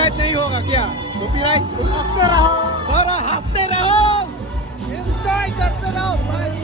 Copyright नहीं होगा क्या? कॉपीराइट हंसते रहो और हंसते रहो, एंजॉय करते रहो भाई।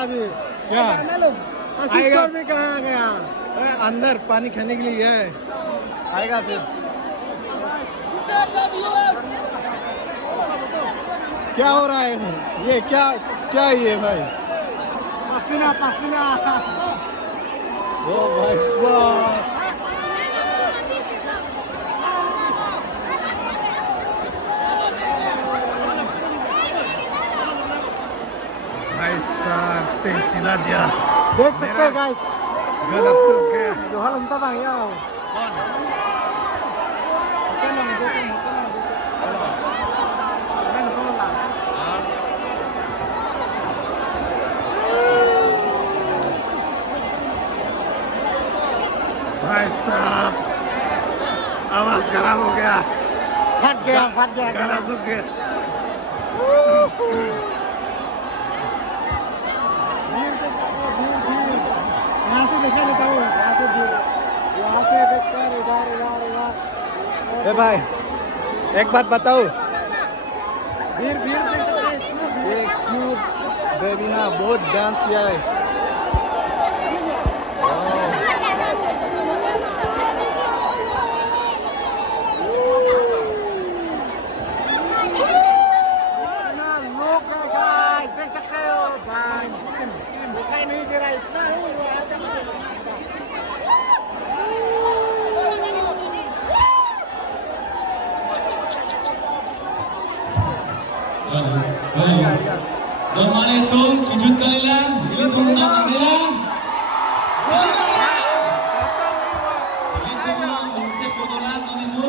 अभी क्या आएगा में कहाँ गया अंदर पानी खाने के लिए गया है आएगा फिर क्या हो रहा है ये क्या क्या ये भाई पसीना पसीना ओ भाई साहब भाई साहब सिला दिया देख सकते हैं गाइस गला सूख गया जो हाल अंता bang ya भाई साहब आवाज खराब हो गया फट गया गला सूख गया यहाँ से देखा लेता हूँ यहाँ से देखकर इधर इधर इधर ए भाई एक बात बताओ भीड़ भीड़ देख सकते हैं इतना भीड़ ये क्यूट बेबी ना बहुत डांस किया है इतना लोग है गाइस देख सकते हो भाई दिखाई नहीं दे रहा इतना है Don mana itu kijut kalilan ini tunggang nila ini tunggang unsur kodolan ini tu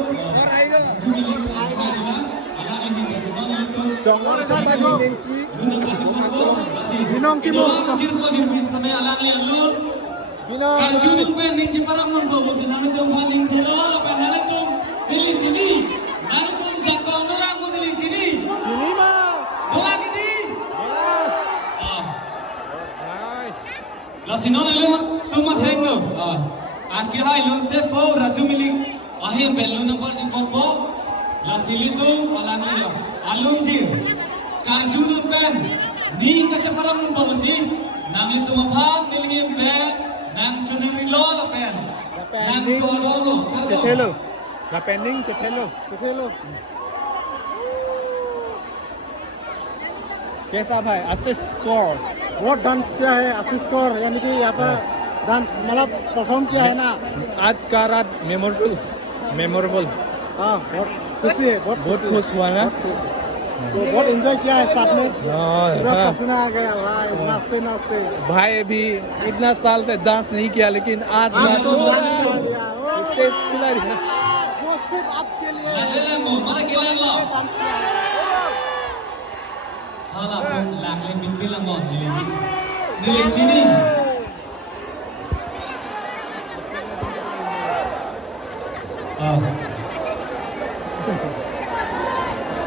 jumili kalilan anak ini kasih don itu Jongkok sama dimensi guna kati kamu masih Binong Timur. jir bis namanya alang liang lur Binong. kan judul pen ninci parang membawa senang itu paling selo apa nala itu dili sini nala itu jakong nala aku dili sini Sini mah bola gini là xin nói luôn tôi mà thấy nữa kia hai luôn set po raju milik ahir belum number jemput po là sili tu alam ni alun jir karju tu pen ni kacaparam po mesti nang itu maphat nilhim pen nang chunari lo la pen nang cholo lo चेथेलो ना pending चेथेलो चलो कैसा भाई अच्छे score बहुत dance किया है आशीष कौर यानी कि यहाँ पर डांस मतलब परफॉर्म किया है ना आज का रात मेमोरेबल हाँ बहुत खुशी है बहुत खुश हुआ ना बहुत एंजॉय किया है साथ में पूरा हाँ, पसीना आ गया भाई नाचते नाचते भाई भी इतना साल से डांस नहीं किया लेकिन आज हाँ, रात तो को डांस कर दिया। स्टेज खिला रही है। वो सिर्फ आपके लिए Laglan mo, mana gilan lo? Dance किया है Hala pun laglan binti lang mo nilin sini.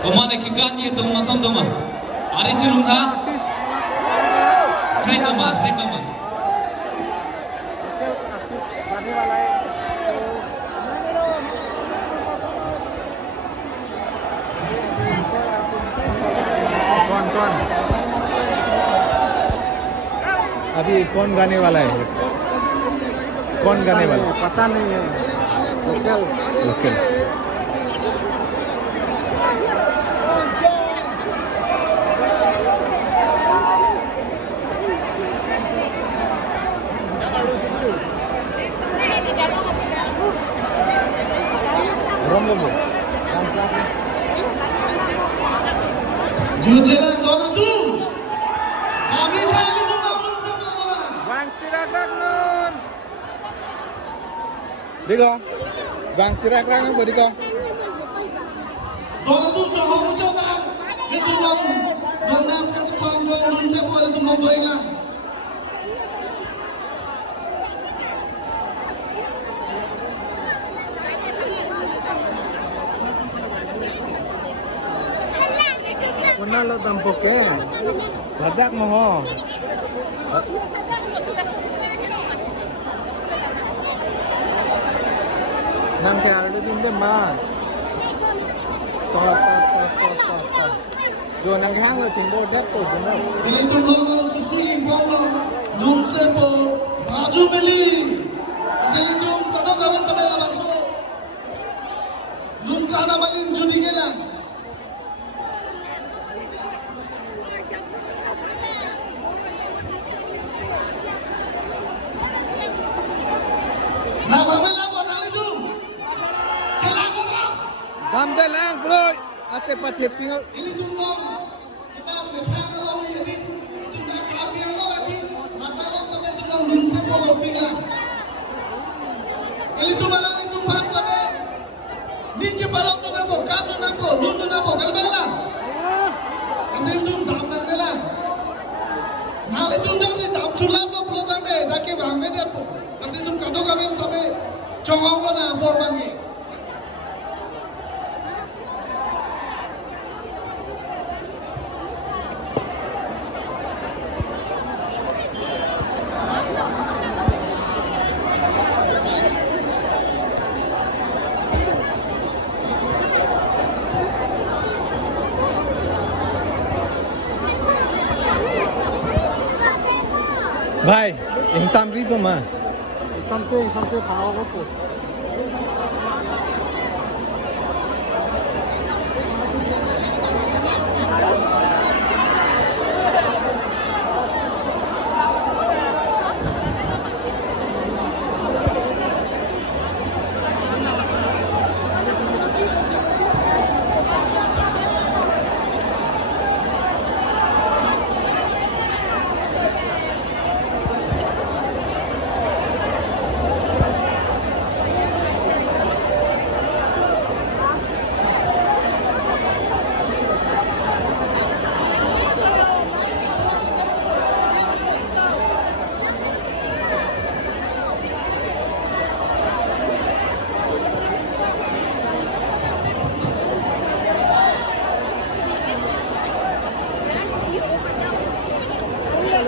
Kemana kikan dia tung masam tung mah? Ada cerung kah? Freak nama. गाने वाला है कौन अभी कौन गाने वाला है कौन गाने वाला पता नहीं है local local Rombo Jujelan dona tu. Kami dah itu bangun sebelum jalan. Bang Sirakrak nun देखो Bang Sirak Rang apa देखो Dona tu cakap macam mana? Itu dona kacau kau dona siapa itu membuat lah. Pernah lo tampuknya Badak mo Nang kaya ulit din mah. To. Rồi nang hang là chúng tôi đất tổ chúng đâu. Itu long sisi bawang long sepo Raju Meli. Asal itu kadang kami sampai la bangso. Lung kana malin judi gelan. Na bamela bonal itu. Kelang apa? Dam de lang bro. Ase pathe pingo. Ini tu long. Kita berhang long ini. Itu nak kami long lagi. Mata long sampai tu long lung sepo pingan. Ini tu malang itu bahas sampai. Ninja parok tu nabo, kan tu nabo, lun tu nabo, kalau bagaimana? Asal tu dam nak nelan. Nale tu dah si dam culam tu pulau tangge, dah ke bang me deh po. Asal tu kado kami sampai congong ko na por bangi. Bhai, in samri ko ma. Samse phao ko po.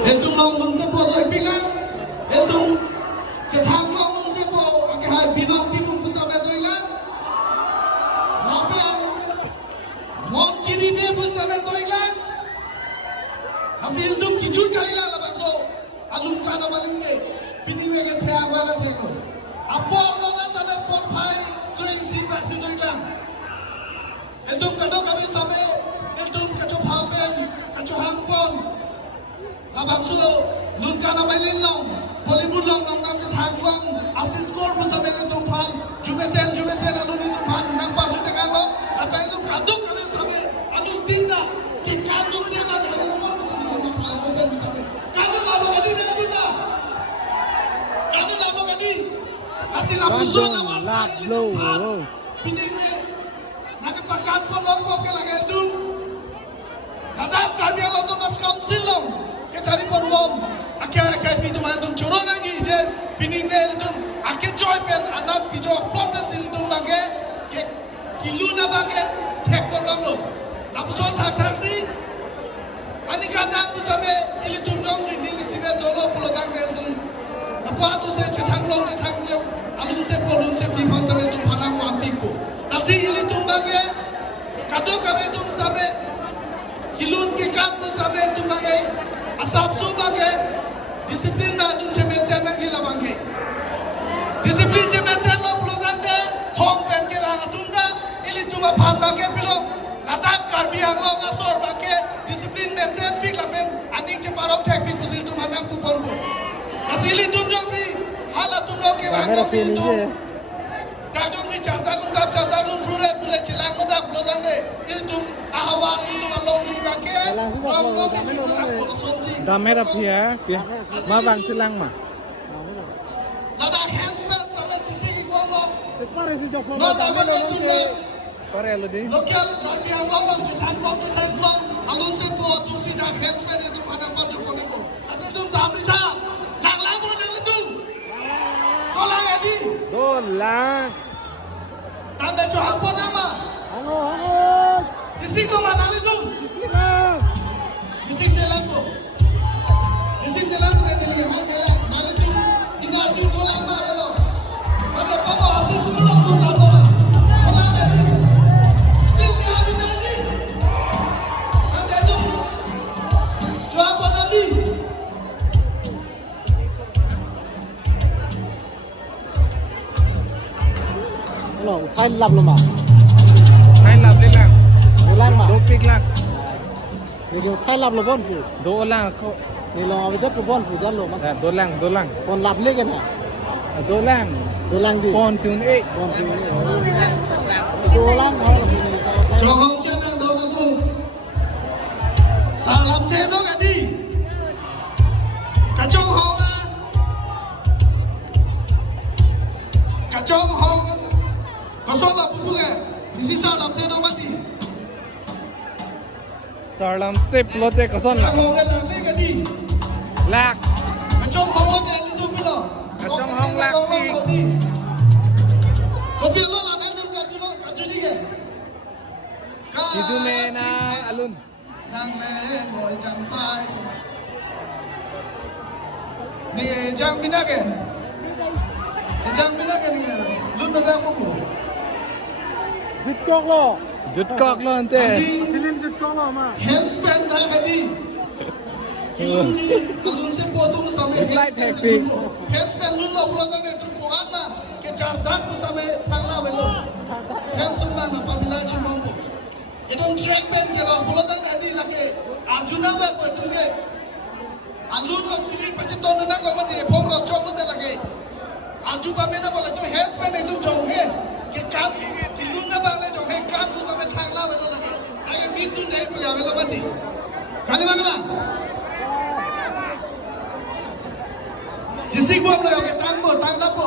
Itu long mung sepo tu ipilan. Itu cethang long mung sepo agak hai binong binong tu sampai tu ilan. Mapian mon kiri be tu sampai tu ilan. Hasil tu kijut kali lah la bangso. Alung kana malingge. Pini me thea wala theko. Apo nona tabe pon phai crazy baksi tu ilan. Itu kado kami sampai itu kacu phapen kacu hangpon. Abang sulo, lun kana malin long, Bollywood long nam cethang long, assist score pusta me tu pan, jumesen alun itu pan, nang pan jute kang long, apa itu kaduk kami sampai, alun tinda, di kaduk dia ada dalam apa pusta me kalau bukan bisa me, kaduk labo kadi dia tinda, kaduk labo kadi, asil labu sulo nama saya itu pan, pilih me, nak pakai pon long pon ke lagi tu, ada kami yang long tu mas council long. Cari pembom, akhir-akhir itu mana tu curang lagi je, pining del tu, akhir joy pen, anak pijo protes itu lagi, ke kilu na lagi, tek pembom lo, lalu soal taksi, ani kandang tu sampai ili tu dong si ni si pen dolo pulau tang del tu, apa tu se cetang lo, alun se pipang sampai tu panang wan pipo, nasi ili tu lagi, kado kami tu sampai, kilun ke kan tu sampai tu lagi. Asap subage disiplin na dun cementen nang jila bangke. Disiplin cementen no program de hong pen ke la tunda ili tuma phan bangke pilo ladak karbi ang lo ngasor bangke disiplin menten pik lapen aning ce parok tek pik kusil tum hanang kupon ko. Asili tum jong si hala tum lo ke bang jong si tum. Tak jong si charta kum pure cilang muda program de ili tum ahawal ili tum along li bangke. Long lo si cilang ko Dam merah pia, ma bang silang ma. Lada handsman sampai cisi gua Tekpare si Joko. Nada mana tu dah. Pare lo di. Lokal kami yang long cetang long, alun sepo tu si dah handsman itu mana pun Joko ni ko. Asal tu dam ni dah. Nang lagu nang itu. Tolong adi. Dolang. Tanda Johang pun nama. Hango. Cisi ko mana itu? Silang. Cisi selang ko. Cisi selang ni dia mana selang. Mana itu? Tinggal di dolang mana lo? Ada apa? Asyik semua tu lah lo. Tolong adi. Still ni abu naji. Anda lo thay lap lo mà Hai lap đi lang. đồ lang mà Dua pik lang. thì điều thay lap lo bon pu Dua lang ko. thì lo với đất lo bon pu chân lo mà Dua lang. còn lap lên cái nào Dua lang. đồ lang đi Pon tune eight. bon pu đồ lang thôi cho hong chân đang đâu nó tu salam thế đó cả đi cả trong hong à cả trong hong có số là bút cái thì xin salam thế đó mất đi Salam sip lote kason cả lang. hong cái là lên cái đi Lak. cả trong hong cái này tu bây giờ Cả trong hong lạc đi. có việc lo là nãy được cả chú gì kìa Itu me na alun. đang lẽ ngồi chẳng sai nè trang mina kìa nè trang mina kìa nè luôn nó đang bốc giật cọc lo Jut kok lo ante. film giật cọc lo mà handstand dah tadi kilunji alun se potong sampai handstand lun lo pulang ne tu ko ama ke char dak tu sampai thangla belo handstand mana pamila ji mampu edom track pen ke ron pulang tadi lake arjuna ber potungke alun lo sili pacet don na ko mati phom ro chong lo te lage arju pa me na bola tu handstand edom chong ke kan kilun na bang le chong he kan tu sampai thangla belo lage ai misun dei pu ya belo mati kali bangla Jisik buat lo yang tang bo, tang dapo.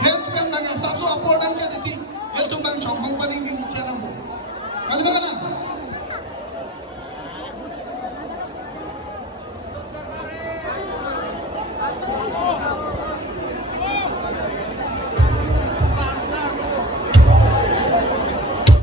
Handstand nang yang sabso apor dan jadi